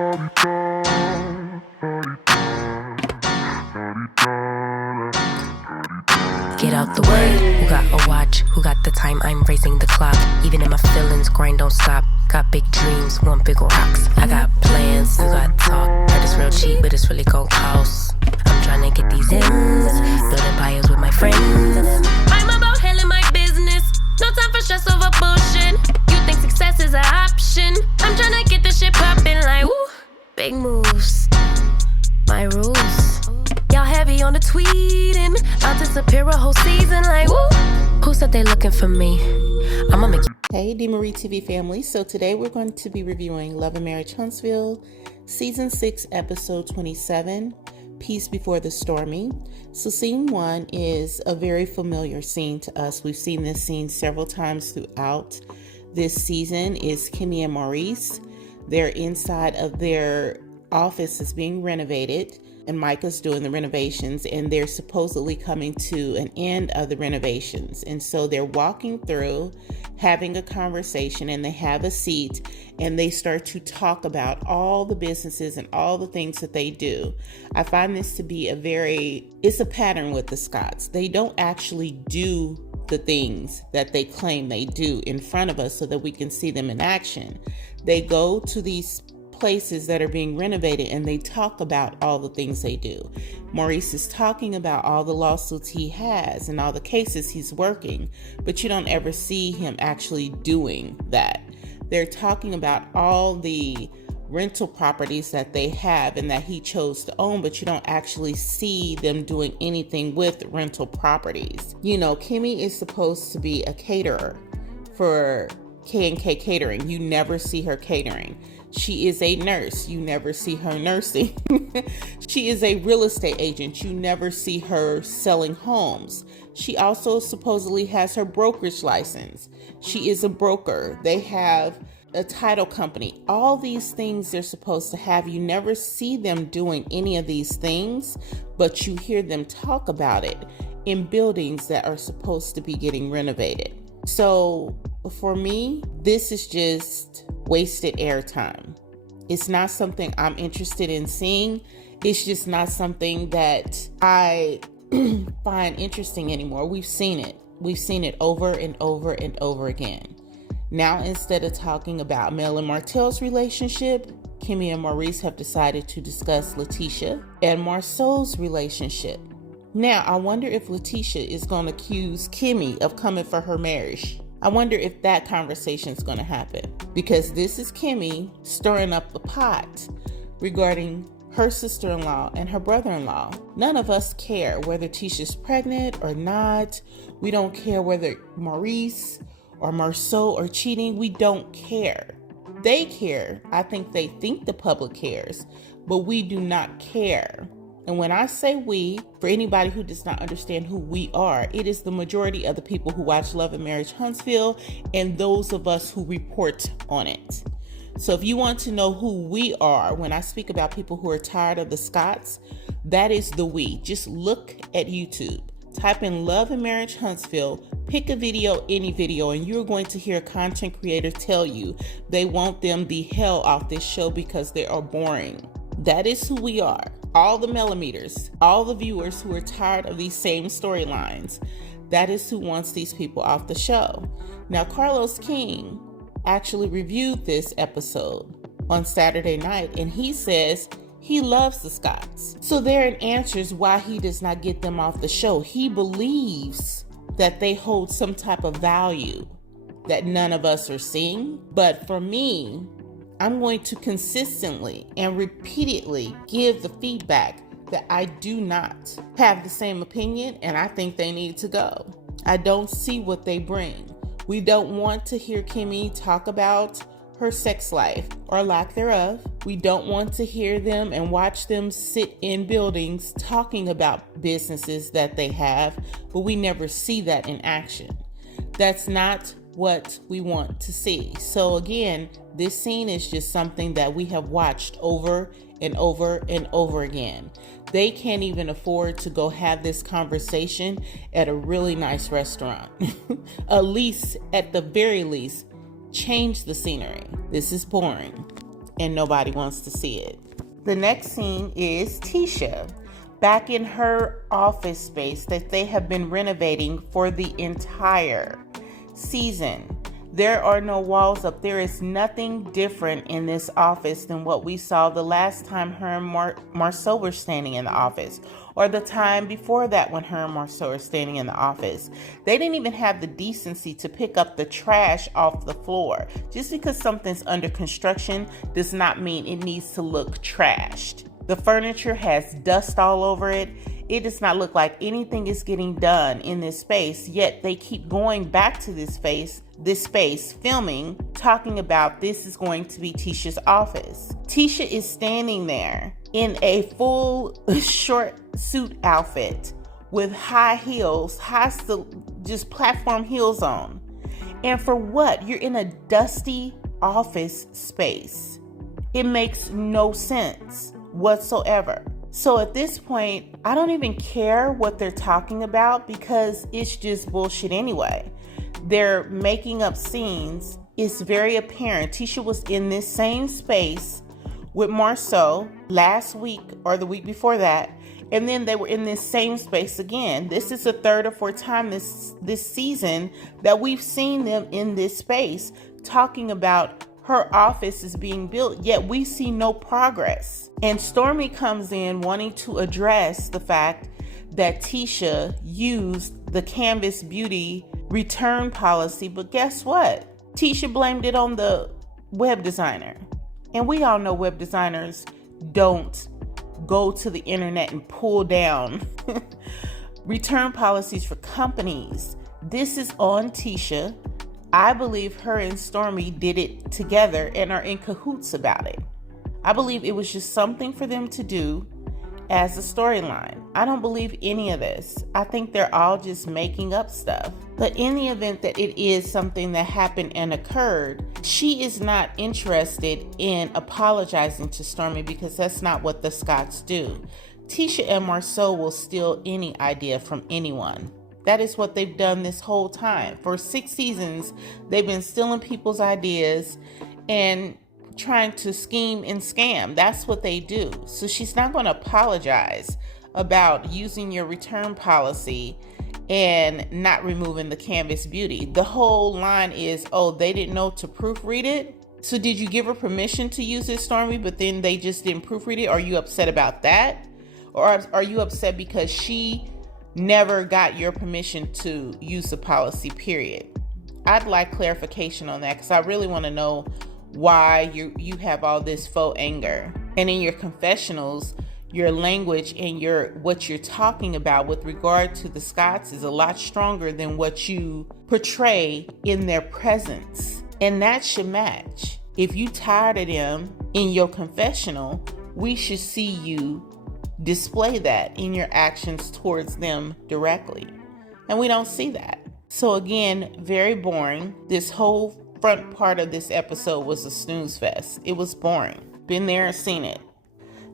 Get out the way. Who got a watch? Who got the time? I'm raising the clock. Even in my feelings, grind don't stop. Got big dreams, want big rocks. I got plans, you got talk. Heard it's real cheap, but it's really gon' cost. I'm tryna get these ends, building empires with my friends. I'm about handling my business. No time for stress over bullshit. You think success is an option? I'm tryna get this shit poppin' like woo. Big moves, my rules. Y'all heavy on the tweeting. I'll disappear a whole season like woo. Who said they looking for me? I'ma make you. Hey DMarie TV family, so today we're going to be reviewing Love Marriage Huntsville, Season 6, Episode 27, Peace Before the Stormi. So Scene 1 is a very familiar scene to us. We've seen this scene several times throughout this season. Is Kimmy and Maurice. They're inside of their office that's being renovated, and Micah's doing the renovations, and they're supposedly coming to an end of the renovations. And so they're walking through, having a conversation, and they have a seat, and they start to talk about all the businesses and all the things that they do. I find this to be it's a pattern with the Scotts. They don't actually do the things that they claim they do in front of us so that we can see them in action. They go to these places that are being renovated and they talk about all the things they do. Maurice is talking about all the lawsuits he has and all the cases he's working, but you don't ever see him actually doing that. They're talking about all the rental properties that they have and that he chose to own, but you don't actually see them doing anything with rental properties. You know, Kimmy is supposed to be a caterer for K&K Catering. You never see her catering. She is a nurse. You never see her nursing. She is a real estate agent. You never see her selling homes. She also supposedly has her brokerage license. She is a broker. They have a title company. All these things they're supposed to have. You never see them doing any of these things, but you hear them talk about it in buildings that are supposed to be getting renovated. So for me, this is just wasted airtime. It's not something I'm interested in seeing. It's just not something that I find interesting anymore. We've seen it. We've seen it over and over and over again. Now, instead of talking about Mel and Martell's relationship, Kimmy and Maurice have decided to discuss Letitia and Marceau's relationship. Now, I wonder if Letitia is going to accuse Kimmy of coming for her marriage. I wonder if that conversation is going to happen, because this is Kimmy stirring up the pot regarding her sister-in-law and her brother-in-law. None of us care whether Tisha's pregnant or not. We don't care whether Maurice or Marceau are cheating. We don't care. They care. I think they think the public cares, but we do not care. And when I say we, for anybody who does not understand who we are, it is the majority of the people who watch Love and Marriage Huntsville and those of us who report on it. So if you want to know who we are, when I speak about people who are tired of the Scotts, that is the we. Just look at YouTube. Type in Love and Marriage Huntsville, pick a video, any video, and you're going to hear a content creator tell you they want them the hell off this show because they are boring. That is who we are. All the millimeters, all the viewers who are tired of these same storylines. That is who wants these people off the show. Now, Carlos King actually reviewed this episode on Saturday night, and he says he loves the Scotts. So there are answers why he does not get them off the show. He believes that they hold some type of value that none of us are seeing. But for me, I'm going to consistently and repeatedly give the feedback that I do not have the same opinion, and I think they need to go. I don't see what they bring. We don't want to hear Kimmy talk about her sex life or lack thereof. We don't want to hear them and watch them sit in buildings talking about businesses that they have, but we never see that in action. That's not what we want to see. So again, this scene is just something that we have watched over and over and over again. They can't even afford to go have this conversation at a really nice restaurant. At the very least, change the scenery. This is boring. and nobody wants to see it. The next scene is Tisha back in her office space that they have been renovating for the entire season. There are no walls up. There is nothing different in this office than what we saw the last time her and Marceau were standing in the office, or the time before that when her and Marceau were standing in the office. They didn't even have the decency to pick up the trash off the floor. Just because something's under construction does not mean it needs to look trashed. The furniture has dust all over it. It does not look like anything is getting done in this space, yet they keep going back to this space, filming, talking about this is going to be Tisha's office. Tisha is standing there in a full short suit outfit with high heels, just platform heels on. And for what? You're in a dusty office space. It makes no sense whatsoever. So at this point, I don't even care what they're talking about because it's just bullshit anyway. They're making up scenes. It's very apparent. Tisha was in this same space with Marceau last week or the week before that, and then they were in this same space again. This is the third or fourth time this season that we've seen them in this space talking about her office is being built, yet we see no progress. And Stormi comes in wanting to address the fact that Tisha used the Canvas Beauty return policy, but guess what? Tisha blamed it on the web designer. And we all know web designers don't go to the internet and pull down return policies for companies. This is on Tisha. I believe her and Stormi did it together and are in cahoots about it. I believe it was just something for them to do as a storyline. I don't believe any of this. I think they're all just making up stuff. But in the event that it is something that happened and occurred, she is not interested in apologizing to Stormi because that's not what the Scotts do. Tisha and Marceau will steal any idea from anyone. That is what they've done this whole time. For 6 seasons, they've been stealing people's ideas and trying to scheme and scam. That's what they do. So she's not going to apologize about using your return policy and not removing the Canvas Beauty. The whole line is, oh, they didn't know to proofread it. So did you give her permission to use it, Stormi, but then they just didn't proofread it? Are you upset about that? Or are you upset because she never got your permission to use the policy, period? I'd like clarification on that because I really want to know why you have all this faux anger. And in your confessionals, your language and what you're talking about with regard to the Scotts is a lot stronger than what you portray in their presence. And that should match. If you tired of them in your confessional, we should see you display that in your actions towards them directly. And we don't see that. So again, very boring. This whole front part of this episode was a snooze fest. It was boring. Been there and seen it.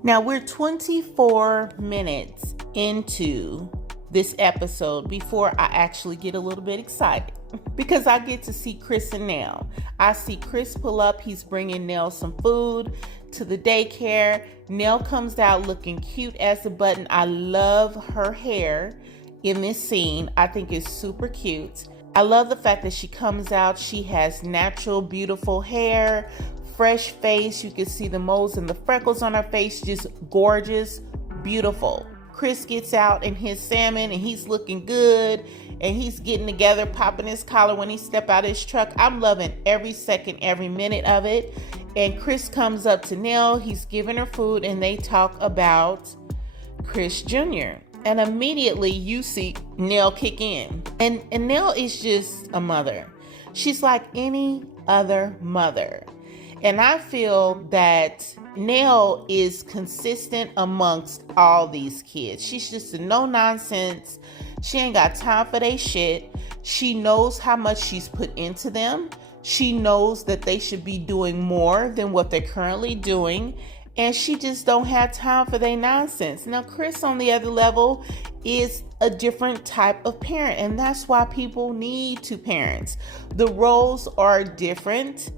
Now we're 24 minutes into this episode before I actually get a little bit excited because I get to see Chris and Nell. I see Chris pull up. He's bringing Nell some food to the daycare. Nell comes out looking cute as a button. I love her hair in this scene. I think it's super cute. I love the fact that she comes out. She has natural, beautiful hair, fresh face. You can see the moles and the freckles on her face. Just gorgeous, beautiful. Chris gets out in his salmon and he's looking good and he's getting together, popping his collar when he step out of his truck. I'm loving every second, every minute of it. And Chris comes up to Nell. He's giving her food and they talk about Chris Jr. And immediately you see Nell kick in. And Nell is just a mother. She's like any other mother. And I feel that Nell is consistent amongst all these kids. She's just a no nonsense. She ain't got time for they shit. She knows how much she's put into them. She knows that they should be doing more than what they're currently doing. And she just don't have time for their nonsense. Now, Chris on the other level is a different type of parent. And that's why people need two parents. The roles are different.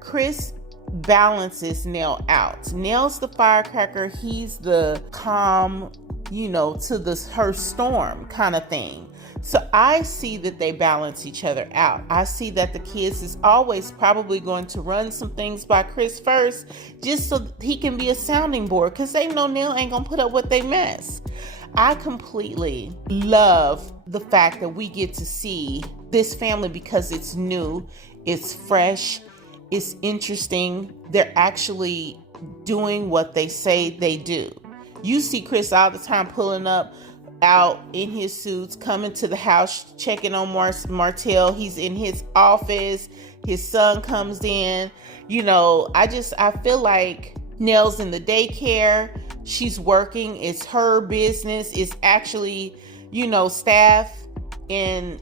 Chris balances Nell out. Nell's the firecracker. He's the calm, to her storm kind of thing. So I see that they balance each other out. I see that the kids is always probably going to run some things by Chris first, just so he can be a sounding board, because they know Nell ain't gonna put up with they mess. I completely love the fact that we get to see this family because it's new, it's fresh, it's interesting. They're actually doing what they say they do. You see Chris all the time pulling up out in his suits, coming to the house, checking on Martell. He's in his office. His son comes in. I feel like Nell's in the daycare. She's working. It's her business. It's actually, staff and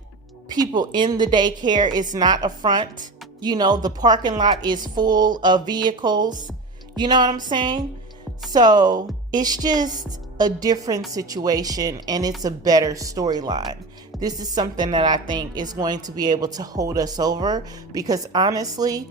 people in the daycare. It's not a front. The parking lot is full of vehicles. You know what I'm saying? So it's just a different situation, and it's a better storyline. This is something that I think is going to be able to hold us over, because honestly,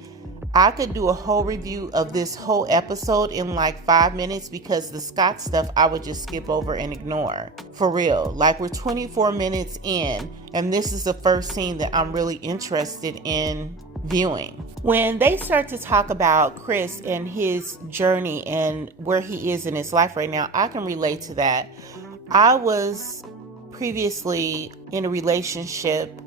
I could do a whole review of this whole episode in like 5 minutes, because the Scott stuff I would just skip over and ignore. For real. Like, we're 24 minutes in, and this is the first scene that I'm really interested in viewing. When they start to talk about Chris and his journey and where he is in his life right now, I can relate to that. I was previously in a relationship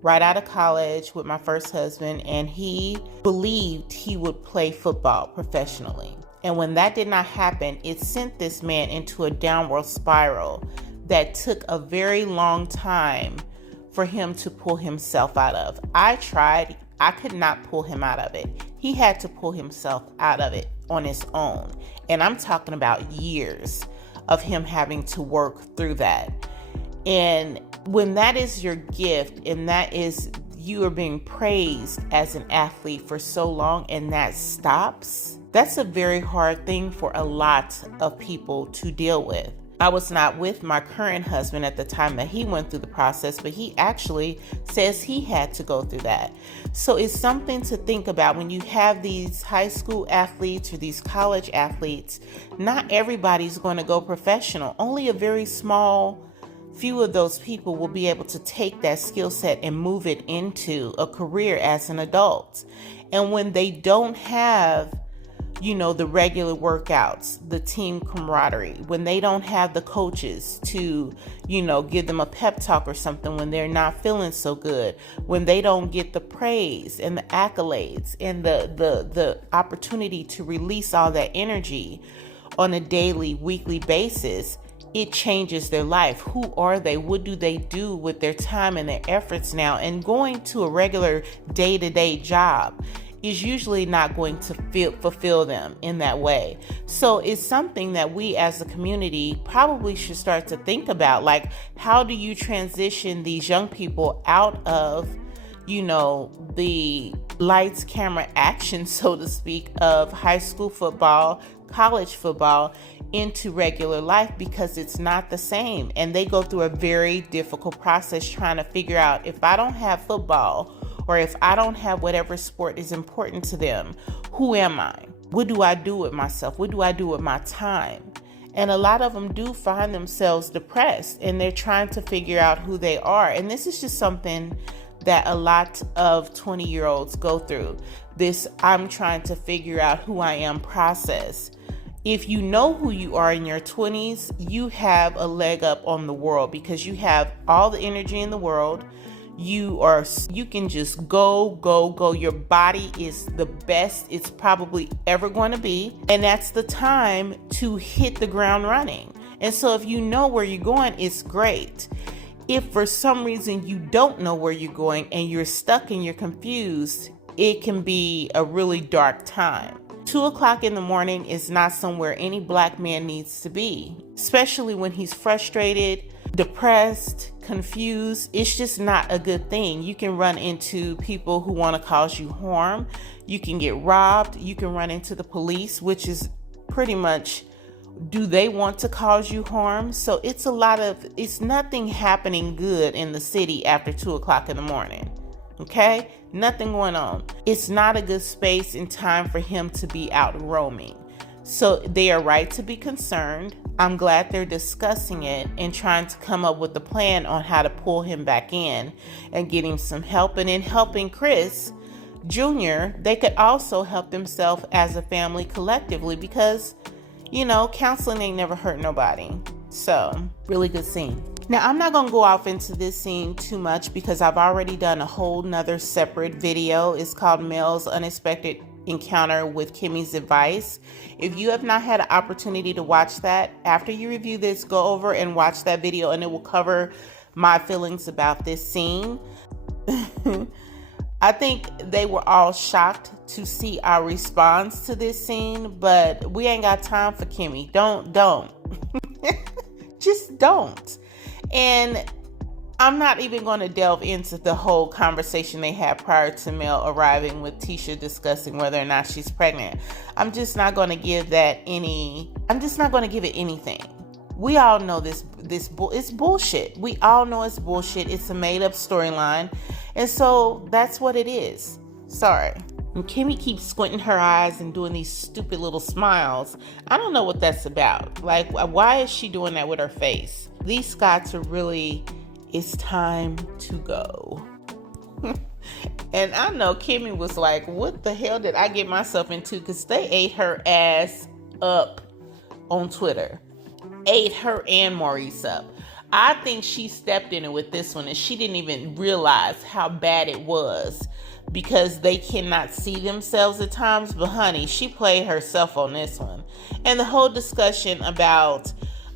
right out of college with my first husband, and he believed he would play football professionally. And when that did not happen, it sent this man into a downward spiral that took a very long time for him to pull himself out of. I tried. I could not pull him out of it. He had to pull himself out of it on his own. And I'm talking about years of him having to work through that. And when that is your gift, and that is, you are being praised as an athlete for so long, and that stops, that's a very hard thing for a lot of people to deal with. I was not with my current husband at the time that he went through the process, but he actually says he had to go through that. So it's something to think about when you have these high school athletes or these college athletes. Not everybody's going to go professional. Only a very small few of those people will be able to take that skill set and move it into a career as an adult. And when they don't have the regular workouts, the team camaraderie, when they don't have the coaches to, give them a pep talk or something when they're not feeling so good, when they don't get the praise and the accolades and the opportunity to release all that energy on a daily, weekly basis, it changes their life. Who are they? What do they do with their time and their efforts now? And going to a regular day-to-day job is usually not going to fulfill them in that way. So it's something that we as a community probably should start to think about. Like, how do you transition these young people out of, the lights, camera, action, so to speak, of high school football, college football, into regular life, because it's not the same. And they go through a very difficult process trying to figure out, if I don't have football, or if I don't have whatever sport is important to them, who am I? What do I do with myself? What do I do with my time? And a lot of them do find themselves depressed, and they're trying to figure out who they are. And this is just something that a lot of 20-year-olds go through. This I'm trying to figure out who I am process. If you know who you are in your 20s, you have a leg up on the world, because you have all the energy in the world. You can just go. Your body is the best it's probably ever going to be. And that's the time to hit the ground running. And so if you know where you're going, it's great. If for some reason you don't know where you're going and you're stuck and you're confused, it can be a really dark time. 2:00 in the morning is not somewhere any black man needs to be, especially when he's frustrated, depressed, confused. It's just not a good thing. You can run into people who want to cause you harm. You can get robbed. You can run into the police, which is pretty much, do they want to cause you harm? So it's nothing happening good in the city after 2:00 in the morning. Okay? Nothing going on. It's not a good space and time for him to be out roaming. So they are right to be concerned. I'm glad they're discussing it and trying to come up with a plan on how to pull him back in and get him some help. And in helping Chris Jr., they could also help themselves as a family collectively because, counseling ain't never hurt nobody. So, really good scene. Now, I'm not going to go off into this scene too much because I've already done a whole nother separate video. It's called Mel's Unexpected Encounter with Kimmy's Advice. If you have not had an opportunity to watch that, after you review this, go over and watch that video and it will cover my feelings about this scene. I think they were all shocked to see our response to this scene, but we ain't got time for Kimmy. Don't. Just don't. And I'm not even going to delve into the whole conversation they had prior to Mel arriving with Tisha discussing whether or not she's pregnant. I'm just not going to give it anything. We all know it's bullshit. We all know it's bullshit. It's a made up storyline. And so that's what it is. Sorry. And Kimmy keeps squinting her eyes and doing these stupid little smiles. I don't know what that's about. Like, why is she doing that with her face? These Scots are really, it's time to go. And I know Kimmy was like, what the hell did I get myself into? Because they ate her ass up on Twitter. Ate her and Maurice up. I think she stepped in it with this one and she didn't even realize how bad it was because they cannot see themselves at times. But honey, she played herself on this one. And the whole discussion about,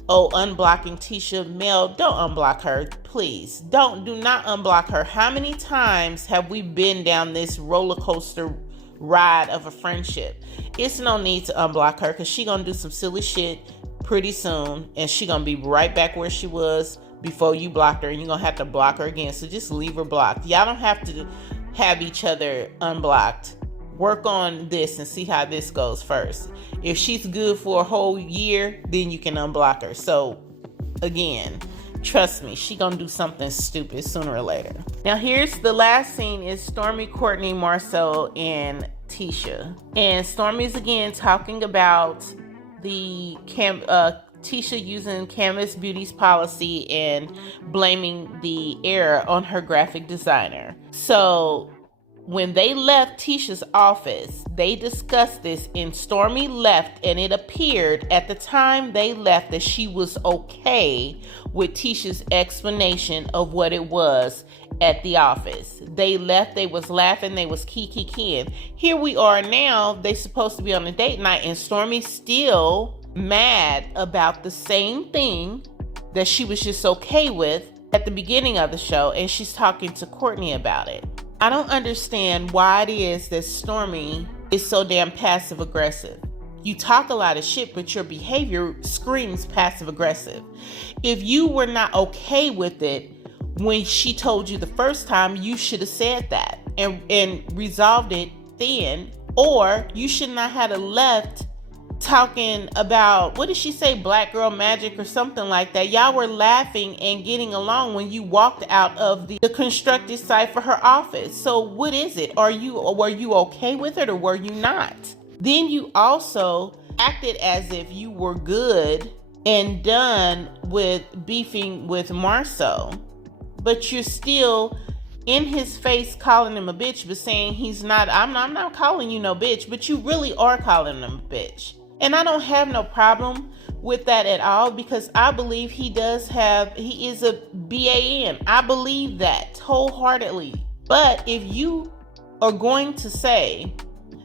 unblocking Tisha. Mel, don't unblock her, please. Do not unblock her. How many times have we been down this roller coaster ride of a friendship? It's no need to unblock her because she gonna do some silly shit pretty soon and she gonna be right back where she was before you blocked her, and you're gonna have to block her again. So just leave her blocked. Y'all don't have to have each other unblocked. Work on this and see how this goes first. If she's good for a whole year, then you can unblock her. So again, trust me, she gonna do something stupid sooner or later. Now here's the last scene is Stormi, Courtney, Marcel, and Tisha. And Stormi's again talking about the Tisha using Canvas Beauty's policy and blaming the error on her graphic designer. So when they left Tisha's office, they discussed this and Stormi left, and it appeared at the time they left that she was okay with Tisha's explanation of what it was at the office. They left, they was laughing, they was kikiing. Here we are now, they supposed to be on a date night and Stormi's still mad about the same thing that she was just okay with at the beginning of the show, and she's talking to Courtney about it. I don't understand why it is that Stormi is so damn passive aggressive. You talk a lot of shit, but your behavior screams passive aggressive. If you were not okay with it when she told you the first time, you should have said that and resolved it then, or you should not have left talking about, what did she say, black girl magic or something like that. Y'all were laughing and getting along when you walked out of the constructed site for her office. So what is it? Were you okay with it or were you not? Then you also acted as if you were good and done with beefing with Marceau, but you're still in his face calling him a bitch, but saying he's not. I'm not calling you no bitch, but you really are calling him a bitch. And I don't have no problem with that at all because I believe he is a BAN. I believe that wholeheartedly. But if you are going to say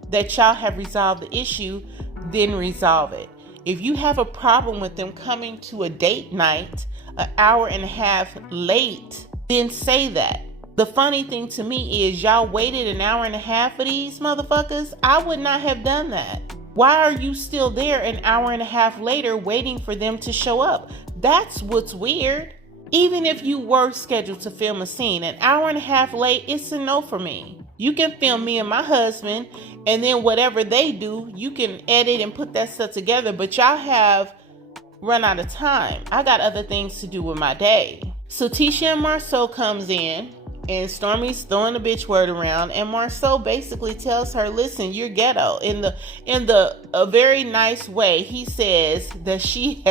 that y'all have resolved the issue, then resolve it. If you have a problem with them coming to a date night an hour and a half late, then say that. The funny thing to me is y'all waited an hour and a half for these motherfuckers. I would not have done that. Why are you still there an hour and a half later waiting for them to show up? That's what's weird. Even if you were scheduled to film a scene, an hour and a half late, it's a no for me. You can film me and my husband, and then whatever they do, you can edit and put that stuff together, but y'all have run out of time. I got other things to do with my day. So Tisha and Marceau comes in, And Stormi's throwing the bitch word around, and Marceau basically tells her, listen, you're ghetto. In a very nice way, he says that she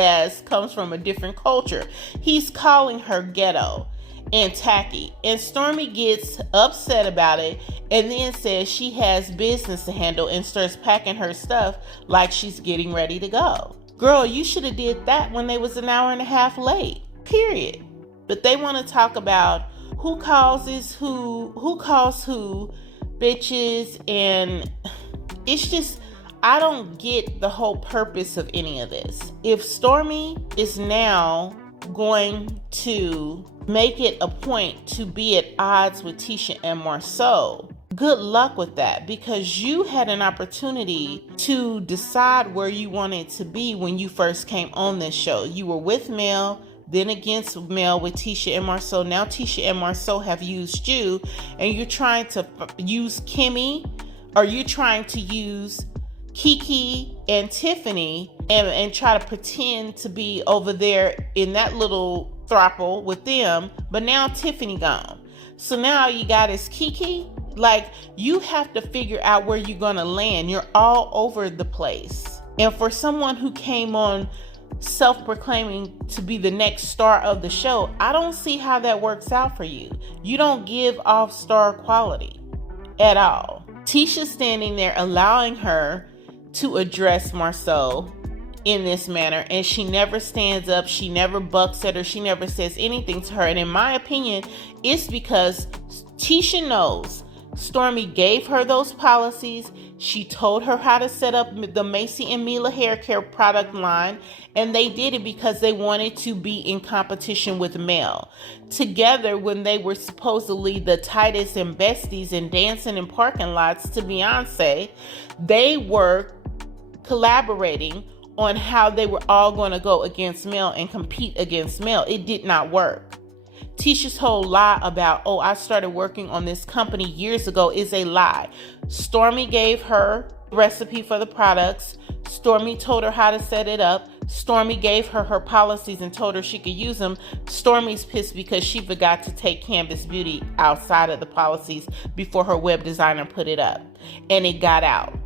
comes from a different culture. He's calling her ghetto and tacky. And Stormi gets upset about it and then says she has business to handle and starts packing her stuff like she's getting ready to go. Girl, you should have did that when they was an hour and a half late. Period. But they want to talk about who calls who bitches, and it's just, I don't get the whole purpose of any of this. If Stormi is now going to make it a point to be at odds with Tisha and Marceau, good luck with that, because you had an opportunity to decide where you wanted to be when you first came on this show. You were with Mel, then against Mel with Tisha and Marceau. Now Tisha and Marceau have used you, and you're trying to use Kimmy, or you're trying to use Kiki and Tiffany and try to pretend to be over there in that little throuple with them, but now Tiffany gone. So now all you got is Kiki. Like, you have to figure out where you're gonna land. You're all over the place. And for someone who came on self-proclaiming to be the next star of the show, I don't see how that works out for you. You don't give off star quality at all. Tisha's standing there allowing her to address Marceau in this manner, and she never stands up, she never bucks at her, she never says anything to her. And in my opinion, it's because Tisha knows Stormi gave her those policies. She told her how to set up the Macy and Mila hair care product line, and they did it because they wanted to be in competition with Mel. Together, when they were supposedly the tightest and besties and dancing in parking lots to Beyonce, they were collaborating on how they were all going to go against Mel and compete against Mel. It did not work. Tisha's whole lie about, oh, I started working on this company years ago, is a lie. Stormi gave her recipe for the products. Stormi told her how to set it up. Stormi gave her her policies and told her she could use them. Stormi's pissed because she forgot to take Canvas Beauty outside of the policies before her web designer put it up. And it got out.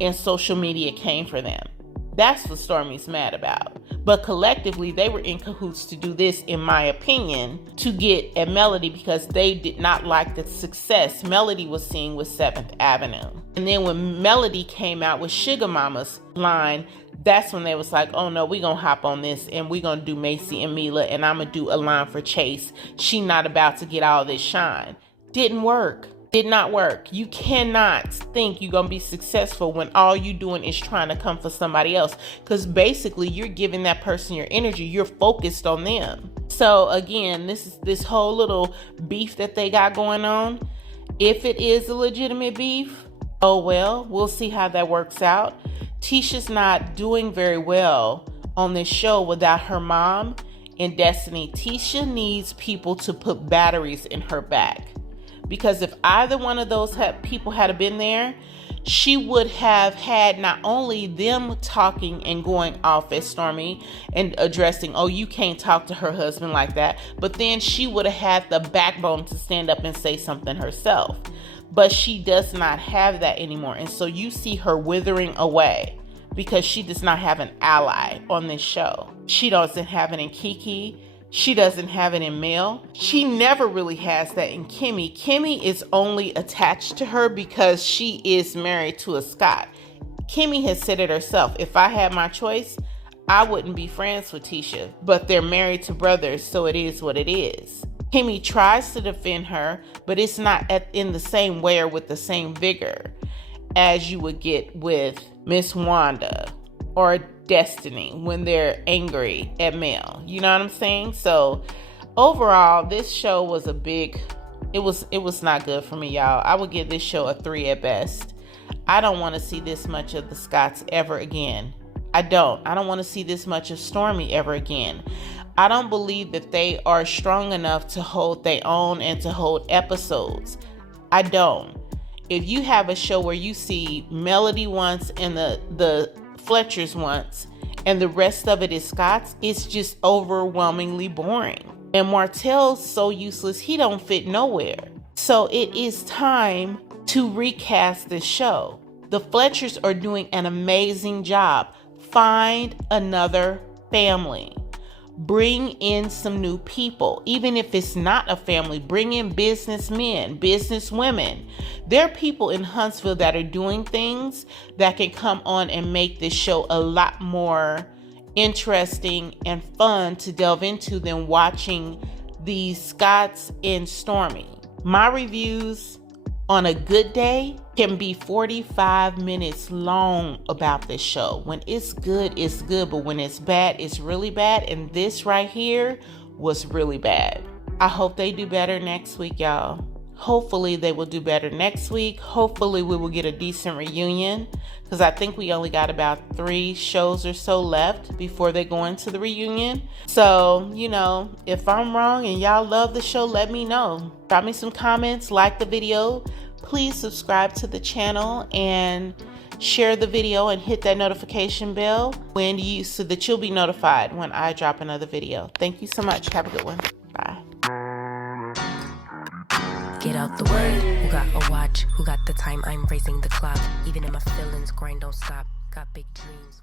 And social media came for them. That's what Stormi's mad about. But collectively, they were in cahoots to do this, in my opinion, to get at Melody, because they did not like the success Melody was seeing with 7th Avenue. And then when Melody came out with Sugar Mama's line, that's when they was like, oh no, we gonna hop on this and we gonna do Macy and Mila, and I'm gonna do a line for Chase. She not about to get all this shine. Didn't work. Did not work. You cannot think you're going to be successful when all you doing is trying to come for somebody else, because basically you're giving that person your energy. You're focused on them. So again, this whole little beef that they got going on, if it is a legitimate beef, oh well, we'll see how that works out. Tisha's not doing very well on this show without her mom and Destiny. Tisha needs people to put batteries in her back. Because if either one of those people had been there, she would have had not only them talking and going off at Stormi and addressing, oh, you can't talk to her husband like that, but then she would have had the backbone to stand up and say something herself. But she does not have that anymore. And so you see her withering away because she does not have an ally on this show. She doesn't have it in Kiki. She doesn't have it in Mel. She never really has that in Kimmy. Kimmy is only attached to her because she is married to a Scott. Kimmy has said it herself. If I had my choice, I wouldn't be friends with Tisha. But they're married to brothers, so it is what it is. Kimmy tries to defend her, but it's not in the same way or with the same vigor as you would get with Miss Wanda or Destiny when they're angry at Mel. You know what I'm saying? So overall, this show was it was not good for me, y'all. I would give this show a 3 at best. I don't want to see this much of the Scotts ever again. I don't want to see this much of Stormi ever again. I don't believe that they are strong enough to hold their own and to hold episodes. I don't. If you have a show where you see Melody once and the Fletchers once, and the rest of it is Scott's, it's just overwhelmingly boring. And Martell's so useless, he don't fit nowhere. So it is time to recast this show. The Fletchers are doing an amazing job. Find another family. Bring in some new people. Even if it's not a family, bring in businessmen, businesswomen. There are people in Huntsville that are doing things that can come on and make this show a lot more interesting and fun to delve into than watching the Scotts and Stormi. My reviews on a good day can be 45 minutes long about this show. When it's good, it's good. But when it's bad, it's really bad. And this right here was really bad. I hope they do better next week, y'all. Hopefully they will do better next week. Hopefully we will get a decent reunion, because I think we only got about 3 shows or so left before they go into the reunion. So, if I'm wrong and y'all love the show, let me know. Drop me some comments, like the video. Please subscribe to the channel and share the video and hit that notification bell so that you'll be notified when I drop another video. Thank you so much. Have a good one. Bye. Get out the way. Who got a watch? Who got the time? I'm racing the clock. Even if my feelings grind don't stop. Got big dreams.